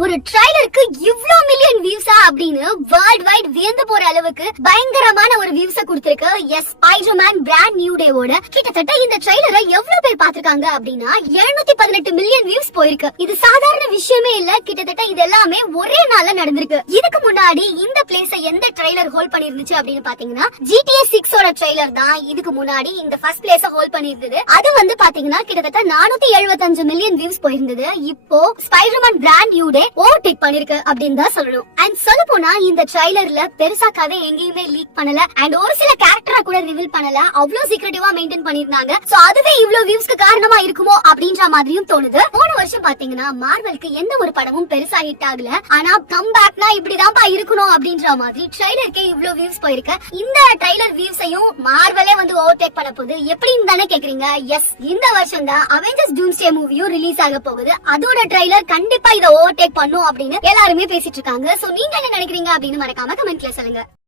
ஒரு ட்ரைலருக்கு இவ்ளோ மில்லியன் வியூஸா அப்படின்னு வேர்ல்ட் வைட் வியந்து போற அளவுக்கு பயங்கரமான ஒரு வியூஸ கொடுத்திருக்கு. எஸ், ஸ்பைடர்மேன் பிராண்ட் நியூ டேவோட கிட்டத்தட்ட இந்த ட்ரைலரை எவ்வளவு பேர் பாத்துருக்காங்க அப்படின்னா 718 மில்லியன் வியூஸ் போயிருக்கு. இது சாதாரண விஷயமே இல்ல. கிட்டத்தட்ட இது எல்லாமே ஒரே நாள்ல நடந்திருக்கு. இதுக்கு முன்னாடி இந்த பிளேஸ எந்த ட்ரைலர் ஹோல்ட் பண்ணிருந்துச்சு அப்படின்னு பாத்தீங்கன்னா GTA 6 ஓட ட்ரைலர் தான் இதுக்கு முன்னாடி இந்த ஃபர்ஸ்ட் பிளேஸ ஹோல்ட் பண்ணிருந்தது. அது வந்து பாத்தீங்கன்னா கிட்டத்தட்ட 475 மில்லியன் வியூஸ் போயிருந்தது. இப்போ Spiderman brand new day overtake பண்ணிருக்கு அப்படின்னு தான் சொல்லணும். அண்ட் சொல்ல போனா இந்த ட்ரைலர்ல பெருசா கதை எங்கேயுமே லீக் பண்ணல அண்ட் ஒரு சில கேரக்டரா கூட ரிவீல் பண்ணல. அவ்வளவு சீக்ரெட்டிவா மெயின்டைன் பண்ணிருந்தாங்க. சோ அதுவே இவ்ளோ வியூஸ்க்கு காரணமா இருக்குமோ அப்படின்ற மாதிரியும் தோணுது. போன வருஷம் பாத்தீங்கன்னா மார்வெலுக்கு எந்த ஒரு படமும் பெருசா ஹிட் ஆகல. ஆனா கம் பேக்னா இப்படிதான்ப்பா இருக்கணும் அப்படின்ற மாதிரி ட்ரைலருக்கே இவ்ளோ வியூஸ் போயிருக்கு. இந்த ட்ரைலர் வியூஸையும் மார்வெலே வந்து ஓவர்டேக் பண்ண போகுது. எப்படின்னு தானே கேக்குறீங்க? எஸ், இந்த வருஷம் தான் அவெஞ்சர்ஸ் டூம்ஸ்டே மூவியும் ரிலீஸ் ஆக போகுது. அதோட ட்ரைலர் கண்டிப்பா இதை ஓவர்டேக் பண்ணும் அப்படின்னு எல்லாருமே பேசிட்டு இருக்காங்க. சோ நீங்க என்ன நினைக்கிறீங்க அப்படின்னு மறக்காம கமெண்ட்ல சொல்லுங்க.